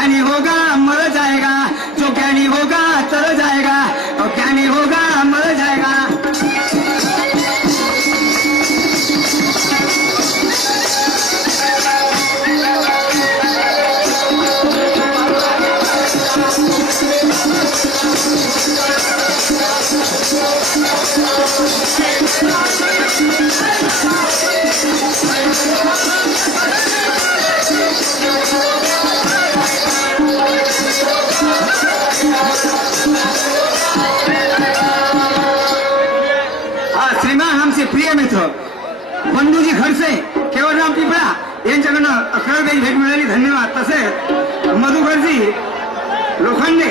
ज्ञानी होगा मर जाएगा, जो ज्ञानी होगा तर जाएगा, और ज्ञानी होगा मर जाएगा। प्रिय मित्र बंधूजी खडसे, केवळराम पिपळा यांच्याकडनं अकरावी भेट मिळाली, धन्यवाद। तसेच मधुकरजी लोखंडे,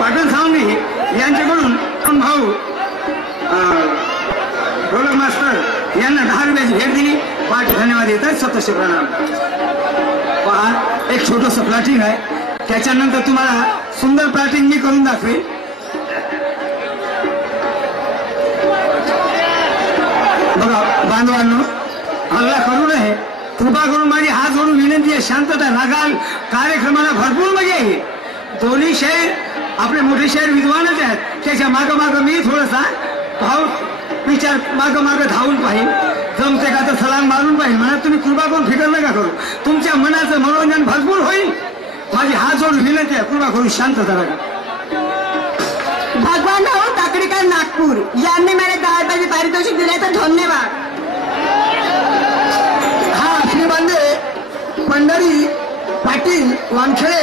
पाटण सावंगी यांच्याकडून भाऊ ढोलक मास्टर यांना 10 रुपयाची भेट दिली, पाठ धन्यवाद देतात, स्वतःचे प्रणाम। पहा, एक छोटंसं प्लॅटिंग आहे, त्याच्यानंतर तुम्हाला सुंदर प्लॅटिंग मी करून दाखवेल। बघा बांधवांनो, हल्ला करू नये, कृपा करून माझी हात जोडून विनंती आहे, शांतता राखाल। कार्यक्रमाला भरपूर मजा आहे। दोन्ही शाहीर आपले मोठे शाहीर विद्वानच आहेत, त्याच्या मागं मी थोडासा भाव विचार मागं धावून पाहिजे, जमते का तर सलाम मारून पाहिजे म्हणा। तुम्ही कृपा करून फिकर नका करू, तुमच्या मनाचं मनोरंजन भरपूर होईल। माझी हात जोडून विनंती आहे, कृपा करून शांतता राखा। भगवान भाऊ काकडीकर नागपूर यांनी मला 10 रुपयाचे पारितोषिक दिले, तर धन्यवाद। हा श्रीबांधे पंढरी पाटील वानखेडे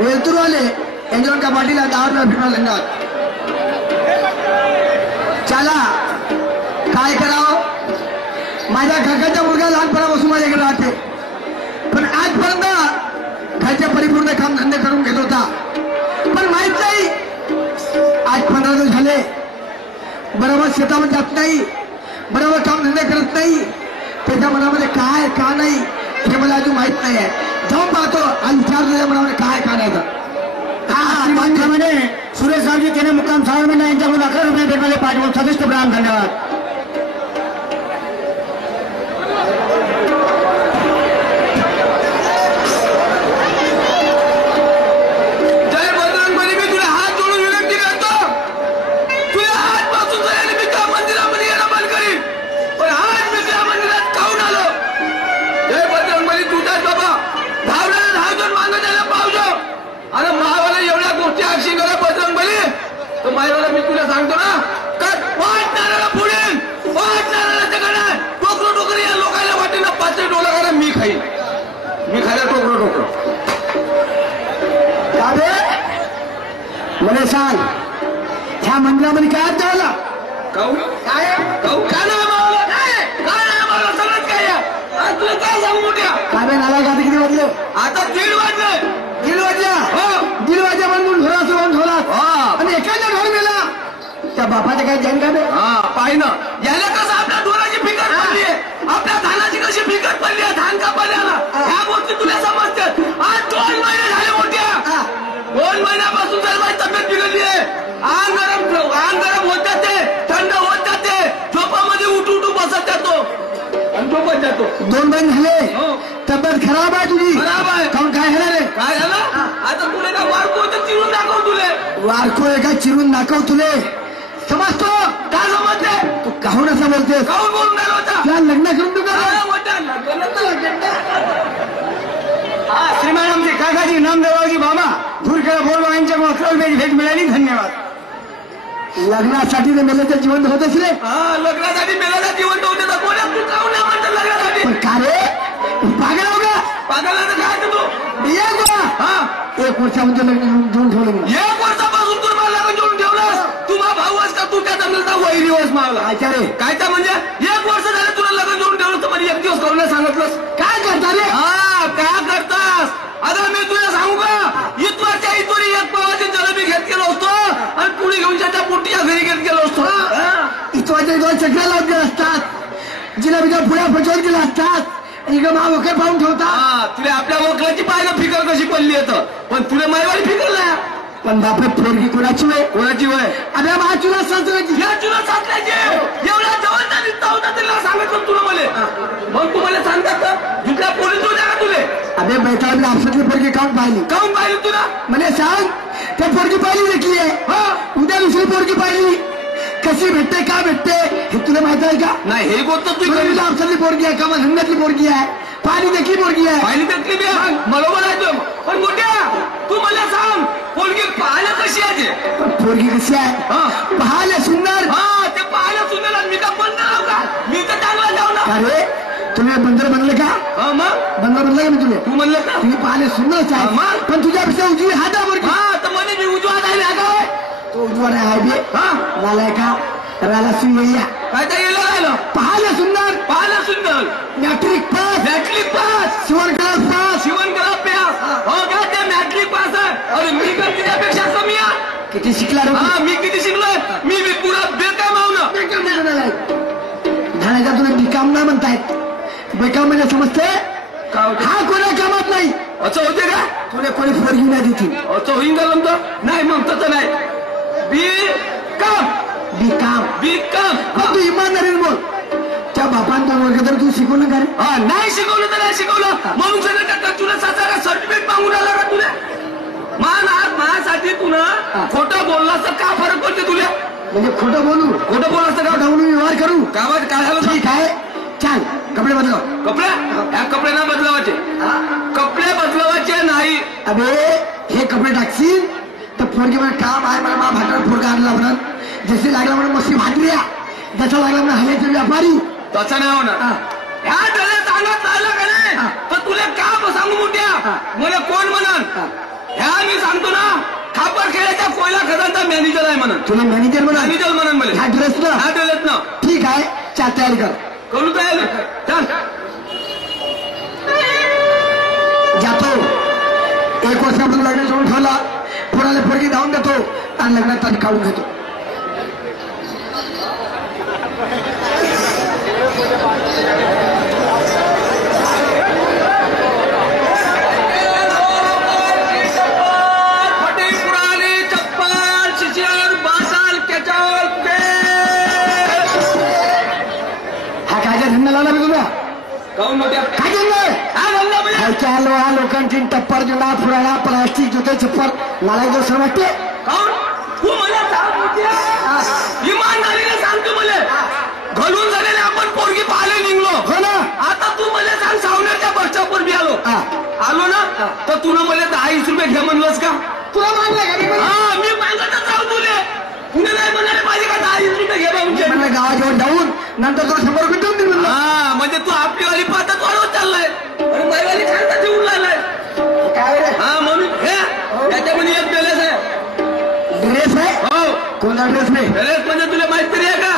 वेलतूरवाले यांच्यावर त्या पाटीला 10 रुपये भेटणार, धन्यवाद। चला काय करावं, माझ्या काकाचा मुलगा लहानपणापासून माझ्याकडे राहते, पण आजपर्यंत घरच्या परिपूर्ण काम धंदे करून घेत होता, पण माहित नाही आज 15 दिवस झाले बरोबर शेतामध्ये जात नाही, बरोबर काम धंदे करत नाही, त्याच्या मनामध्ये काय का नाही हे मला अजून माहित नाही आहे। जाऊन पाहतो आणि विचारतो त्याच्या मनामध्ये काय का नाही। सुरेश रावजी त्याने मुक्काम सावंत यांच्याकडून 11 रुपये भेटले, पाठवून सदिष्ट प्रणाम, धन्यवाद। मी तुला सांगतो ना, वाटणाऱ्याला पुढे वाटणाऱ्याला जगणार, टोकरो टोकरी या लोकांना वाटे ना, 5 डोला करा मी खाईल, मी खायला टोकरो टोकरो। मला सांग, ह्या मंदिरामध्ये काय झाला? काऊ काय काऊ काय नाही मावलं, काय नाही मावलं, सगळंच काय आहे तुला काय सांगू मोठ्या काय नाला का किती वाजले? आता 1:30 वाजले। 1:30 वाजल्या? हो, 1:30 वाजल्या म्हणून घोडा सोडून ठेवला आणि एखाद्या घर गेला त्या बापाच्या काय जाईन का? हा पाहि ना, याला कसं आपल्या ढोराची फिकर पडली आहे, आपल्या धानाची कशी फिकर पडली आहे, धान कापल्याला, ह्या गोष्टी तुला समजतात। आज 2 महिने झाले मोठ्या, 2 महिन्यापासून जर माझी तब्येत बिघडली आहे, अंग गरम होत जाते, थंड होत जाते, झोपामध्ये उठू बसत जातो आणि झोपत जातो। 2 महिने झाले तब्येत खराब आहे तुझी? खराब आहे। काऊन काय झालं रे? काय झालं? आता तुला का वारको चिरून दाखव, तुले वारको एका चिरून दाखव, तुले समजतो काय समजते? तू काहून असं बोलतेस? काहून बोलून राहिलो होता? त्या लग्न करून तू श्रीमान आमचे काकाजी नामदेवरावजी बाबा धुरखेडा बोलवा यांच्याकडून 11 रुपयाची भेट मिळाली, धन्यवाद। लग्नासाठी ते मेल्याचं जिवंत होत असले? हा, लग्नासाठी मेल्याचं जिवंत होते तर कोणा तू काहून नाही म्हणतो लग्नासाठी? पण का रे, पागल हो का? पागलाचं काय तू? हा, 1 वर्षामध्ये लग्न घेऊन ठेवलं मी। 1 वर्षापासून तू मला लग्न घेऊन ठेवलास, तू माझा भाऊ आहेस का? तू त्या जमिनीचा वैरी होस मावला? काय त्या म्हणजे 1 वर्ष झालं तुला लग्न घेऊन ठेवलं, तर मला 1 दिवस करून सांगितलंस काय करता रे? हा, काय करतास? आता मी तुला सांगू का, इतवरच्या इतवरी 1 पावाची जलेबी घेत गेलो असतो आणि पुढे घेऊन त्याच्या पोटीच्या घरी घेत गेलो असतो। इतवाच्या 2 चक्रा लावून गेला असतात, जिलेबीच्या पुढ्या फटवून गेला असतात, वखर पाहून ठेवता। तुला आपल्या वखराची पाहिलं फिकर कशी पडली येतं, पण तुला मायवारी फिकर नाही। पण बापरे, पोरगी कोणाची वय? कोणाची वय? अरे मा चुला साचवायची, या चुला साचल्याची एवढा जबाबदारी होता तिला सांगितलं तुला मला, मग तू मला सांगतात का? दुसऱ्या पोलीस होत्या का तुले? अबे बैठा मी आपसातली पोरगी काऊन पाहिली तुला म्हणजे सांग त्या पोरगी पाहिली देखली आहे उद्या दुसरी पोरगी पाहिली कशी भेटते का भेटते हे तुला माहित आहे का नाही हे गोष्ट तू आपसातली पोरगी आहे का धंद्यातली पोरगी आहे पाहिली देखली पोरगी आहे पाहिली देखली बी बरोबर आहे तू पण मोठ्या तू मला सांग पोरगी पाहायला कशी आहे ते पोरगी कशी आहे पाहायला सुंदर ते पाहायला सुंदर मी का बंद राहू का मी तर चांगला जाऊ ना अरे तुम्ही बंदर बनले का मग बंदर बनला का मी तुला तू म्हणलं का तुम्ही पाहायला सुंदरच आहे मग पण तुझ्यापेक्षा उजवी हात आहे पोरगी तर म्हणे मी उजवा आहे तो उजवा नाही आहे बे मला का राला सिंगय्या काय ते गेलं राहिलं पाहायला सुंदर मॅट्रिक पास शिवण करा प्यास हो का ते मॅट्रिक पास आहे अरे मी का तिच्यापेक्षा कमी आहे किती शिकला रे मी किती शिकलोय मी पुरा बेकाम झाडाचा तुला बिकाम नाही म्हणतायत बेकाम म्हणजे समजते हा कोणा कामात नाही असं होते का तुला कोणी पोरगी नाही देतील असं होईन का म्हणतो नाही मग तसं नाही बिकाम तू इमानदारीने बोल त्या बापान दोन वर्ग तर तू शिकवलं का रे नाही शिकवलं तर नाही शिकवलं म्हणून तुला साचा सर्टिफिकेट मागून आला का तुला माझ्यासाठी तुला खोटं बोलला तर का फरक पडते तुला म्हणजे खोटं बोलू असतं का बोलून व्यवहार करू गावात काय झालं ठीक आहे चाल कपडे बदलाव कपडे ना बदलावाचे कपडे बदलावाचे नाही अबे हे कपडे टाकशील तर पोरगी मला काम आहे मला भाटावर पोरगा आणला म्हणून जसे लागला म्हणून मस्ती भाटल्या जसा लागला म्हणून हल्ल्याचे व्यापारी तसं नाही होणार ह्या डोळ्यात सांगत राहिलं का नाही तर तुला का सांगू मोठ्या मला कोण म्हणाल ह्या मी सांगतो ना खापर खेळायच्या कोयला खदांचा मॅनेजर आहे म्हणून तुला मॅनेजर म्हणून मला ह्या ड्रेस ना ठीक आहे चा तयारी करू तयारी चल जातो 1 वर्षापासून लग्न सोडून ठेवला पोराला पोरगी धावून देतो आणि लग्नात तारीख काढून घेतो लोकांची टप्पर जुना फुराळा प्लास्टिक जुते छप्पर मला दुसरं वाटते तू मला इमानदारीने सांगतो मला घालून झालेले आपण पोरगी पाहायला निघलो हो ना आता तू मला सांग सावनेरच्या बसस्टॉपवर मी आलो ना तर तुला मला 10-20 रुपये घे म्हणलंस का तुला मानलं का मी मागतच जाऊ तुले पुणे नाही म्हणाले पाहिजे का 10-20 रुपये घे बाबूचे गावाजवळ जाऊन नंतर तुला 100 रुपये देऊन दिलं म्हणजे तू आपली वाली पातच वाढवत चाललाय आणि बाईवाली खायचा ठेवून लागलाय काय रे म्हणून हे याच्यामध्ये एक ड्रेस आहे हो कोणता ड्रेस नाही ड्रेस म्हणजे तुला माहित तरी आहे का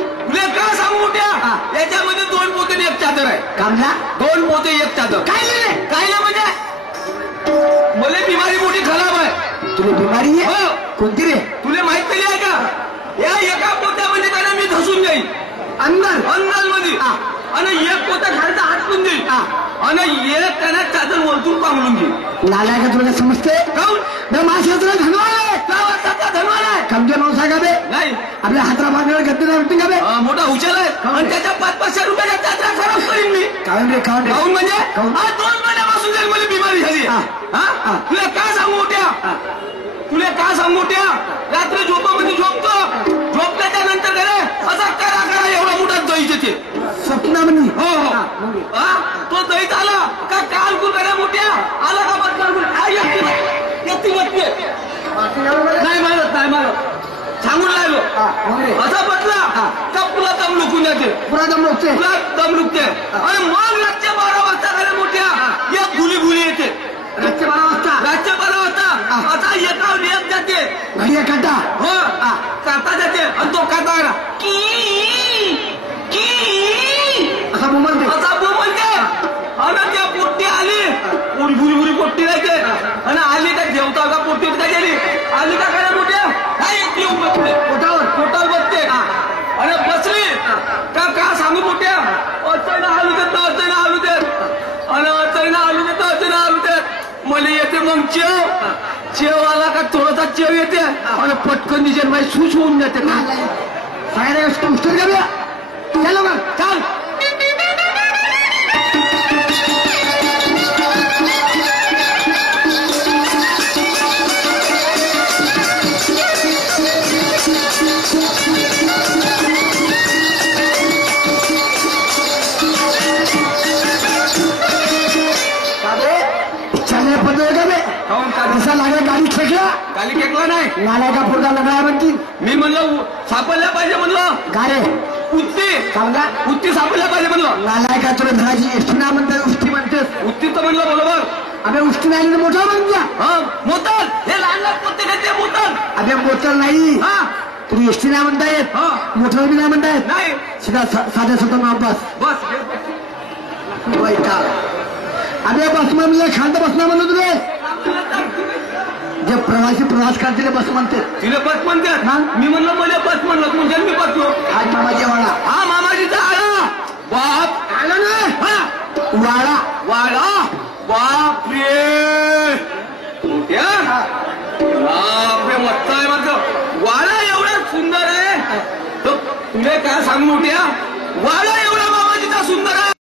तुला का सांगू मोठ्या याच्यामध्ये 2 पोते आणि 1 चादर आहे कामला 2 पोते 1 चादर काय नाही म्हणजे मला बिमारी मोठी खराब आहे तुला बिमारी आहे हो कोणती रे तुला माहित तरी आहे का या एका पोत्यामध्ये त्याला मी धसून जाईल अंदर मध्ये आणि 1 पोता खालचा हातून देईल आणि 1 त्यांना चादर वरतून पांगलून घेईल लालाय का तुला समजते काऊन महाशास्त्र धनवान आहे धनवान आहे कमजे माणसा का बे नाही आपल्या हातरा बांधण्यावर गद्दी भेटते का बे मोठा हुशार आहे आणि त्याच्या 500 रुपयाच्या चादरा खराब करीन मी काऊन म्हणजे 2 महिन्यापासून जरी मला बिमारी झाली तुला काय सांगू मोठ्या रात्री झोपामध्ये झोपतो झोपल्याच्या नंतर घरे असा करा एवढा मोठा दही येते स्वप्ना म्हणी हो तो दही झाला का काल कुल मोठ्या आला का बदला नाही मारत सांगून राहिलो असा बदला का पुला दम लुकून जाते पुरा दम लुकते आणि मग रातच्या 12 वाजता घरे मोठ्या एक गुली येते रातच्या 12 वाजता आता एकावर एक जाते घडिया काटा हो काटा जाते आणि तो काटा असा बोलते आणि त्या पोट्टी आली भुरी पोट्टी जायचे आणि आली का जेवता का पोट्टी काय गेली आली का काय मोठ्या येऊन बसते पोटावर बसते आणि बसली का सांगू मोठ्या अचानक आलू देत आणि अचानक आलू देत मला येते मग चेव आला का थोडासा चेव येते आणि पटकन निजन बाई सुश होऊन जाते चलो का चाल आरसा लागला गाडी फेकला खाली केकला नाही नालायका पुरता लगाया म्हणतील मी म्हणलं सापडल्या पाहिजे म्हणलं गारे उत्ती सांगा उत्ती सापडल्या पाहिजे म्हणलं नालायका तुला घराची एसटी ना म्हणतात उष्टी म्हणतेस उत्ती तर म्हणलं बरोबर अबे उष्टी नाही मोठा म्हणत्या हा मोतल हे लहान लहान पोते घेते मोतल अबे बोतल नाही हा तुम्ही एसटी नाही म्हणता येत हा मोठं बी नाही म्हणता येत नाही सीधा साध्या स्वतः नाव बस बस वैताग अबे बस म्हणजे शांत बसणार म्हणलं तुले जे प्रवासी प्रवास करतील बस म्हणते तिला बस म्हणतात हा? मी म्हणलं मला बस म्हणलं म्हणजे मी बसलो आज मामाजी वाडा हा मामाजीचा आला बाप आला ना हा वाडा वाडा बाप रे बापरे मस्त आहे माझं वाडा एवढा सुंदर आहे तर तुला काय सांगू मोठ्या वाडा एवढा मामाजीचा सुंदर आहे